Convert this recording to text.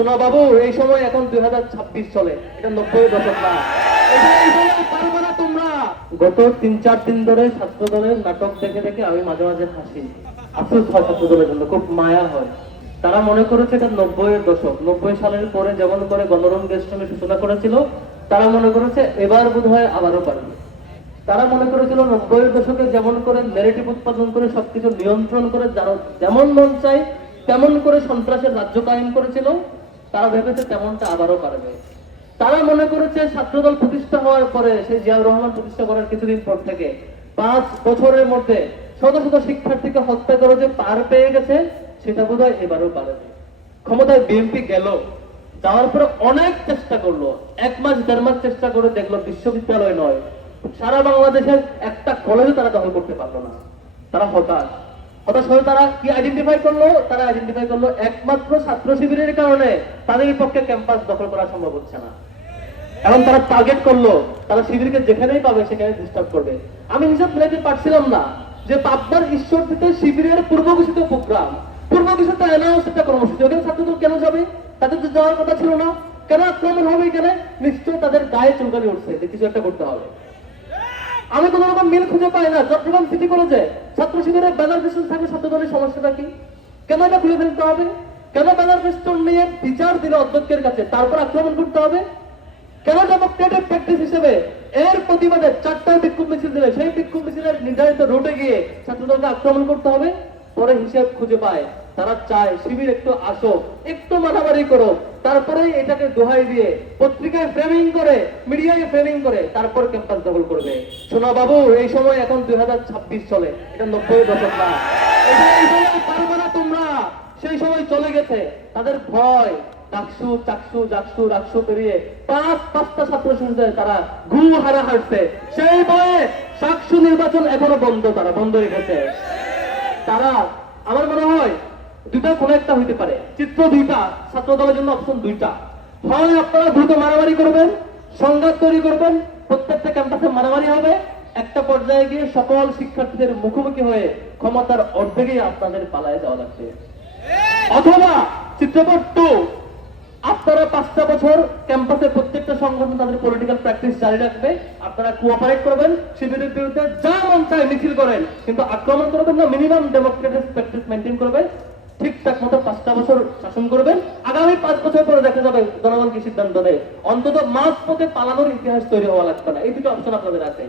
শোনা বাবু, এই সময় এখন 2026 চলে, এটা 90-এর দশক না। এই সময় পারবে না তোমরা। গত 3-4 দিন ধরে ছাত্র দলের নাটক দেখে দেখে আমি মাঝে মাঝে হাসি। আফসোস হয় ছাত্র দলের জন্য, খুব মায়া হয়। তারা মনে করেছে এটা 90-এর দশক, 90 সালের পরে যেমন করে গণরঙ্গ গেস্টমে সূচনা করেছিল, তারা মনে করেছে এবার বোধহয় আবারও পারবে। তারা মনে করেছিল 90-এর দশকে যেমন করে ন্যারেটিভ উৎপাদন করে সবকিছু নিয়ন্ত্রণ করে যারা যেমন মন চায় তেমন করে সন্ত্রাসের রাজ্য কায়েম করেছিল, তারা ভেবেছে তেমনটা আবারও পারবে। তারা মনে করেছে ছাত্রদল প্রতিষ্ঠা হওয়ার পরে, সেই জিয়াউর রহমান প্রতিষ্ঠা করার কিছুদিন পর থেকে 5 বছরের মধ্যে শত শত শিক্ষার্থীকে হত্যা করে যে পার পেয়ে গেছে, সেটা বোধহয় এবারও পারবে। ক্ষমতায় বিএনপি গেল, যাওয়ার পরে অনেক চেষ্টা করলো, 1 মাস 1.5 মাস চেষ্টা করে দেখলো বিশ্ববিদ্যালয় নয়, সারা বাংলাদেশের একটা কলেজও তারা দখল করতে পারলো না। তারা হতাশ হয়ে তারা কি আইডেন্টিফাই করলো? তারা আইডেন্টিফাই করলো একমাত্র ছাত্র শিবিরের কারণে তাদের পক্ষে ক্যাম্পাস দখল করা সম্ভব হচ্ছে না। এখন তারা টার্গেট করলো, তারা শিবিরকে যেখানেই পাবে সেখানে ডিস্টার্ব করবে। আমি হিসাব মিলাইতে পারছিলাম না যে পাবনার ঈশ্বরদীতে শিবিরের পূর্ব ঘোষিত প্রোগ্রাম, পূর্ব ঘোষিত অ্যানাউন্স একটা কর্মসূচি, ওখানে ছাত্রদল কেন যাবে? তাদের তো যাওয়ার কথা ছিল না। কেন আক্রমণ হবে? এখানে নিশ্চয় তাদের গায়ে চুলকানি উঠছে যে কিছু একটা করতে হবে। আমি কোনো রকম মিল খুঁজে পাই না। চট্টগ্রাম সিটি কলেজে ছাত্র শিবিরের ব্যানার ফেস্টন থাকলে ছাত্র দলের সমস্যাটা কি? কেন এটা খুলে ফেলতে হবে? কেন ব্যানার ফেস্টন নিয়ে বিচার দিলে অধ্যক্ষের কাছে, তারপর আক্রমণ করতে হবে? কেন ডেমোক্রেটিক প্র্যাকটিস হিসেবে এর প্রতিবাদে 4টায় বিক্ষোভ মিছিল দিলে সেই বিক্ষোভ মিছিলের নির্ধারিত রুটে গিয়ে ছাত্রদলকে আক্রমণ করতে হবে? পরে হিসেব খুঁজে পায় তারা চায় শিবির একটু আসো, একটু মারামারি করো, তারপরে এটাকে দোহাই দিয়ে পত্রিকায় ফ্রেমিং করে, মিডিয়ায় ফ্রেমিং করে তারপর ক্যাম্পাস দখল করবে। শোনা বাবু, এই সময় এখন 2026 চলে, এটা 90-এর দশক না। এই সময় পারবে না তোমরা। সেই সময় চলে গেছে। তাদের ভয় ডাকসু চাকসু জাকসু রাকসু পেরিয়ে 5-5টা ছাত্র শুনতে তারা ঘু হারা হাঁটছে। সেই ভয়ে সাকসু নির্বাচন এখনো বন্ধ, তারা বন্ধ রেখেছে। তারা, আমার মনে হয় দুটা কোনো একটা হইতে পারে, চিত্র দুইটা, ছাত্র দলের জন্য অপশন দুইটা। হয় আপনারা দ্রুত মারামারি করবেন, সংঘাত তৈরি করবেন, প্রত্যেকটা ক্যাম্পাসে মারামারি হবে, একটা পর্যায়ে গিয়ে সকল শিক্ষার্থীদের মুখোমুখি হয়ে ক্ষমতার অর্ধেকেই আপনাদের পালায় যাওয়া লাগবে। অথবা চিত্রপট 2, আপনারা 5টা বছর ক্যাম্পাসে প্রত্যেকটা সংগঠন তাদের পলিটিক্যাল প্র্যাকটিস জারি রাখবে, আপনারা কোঅপারেট করবেন, শিবিরের বিরুদ্ধে যা মন চায় মিছিল করেন, কিন্তু আক্রমণ করবেন না, মিনিমাম ডেমোক্রেটিক প্র্যাকটিস মেনটেন করবেন, ঠিকঠাক মতো 5টা বছর শাসন করবেন। আগামী 5 বছর পরে দেখা যাবে জনগণ কি সিদ্ধান্ত নেয়। অন্তত মাঝপথে পালানোর ইতিহাস তৈরি হওয়া লাগবে না। এই দুটো অপশন আপনাদের আছে।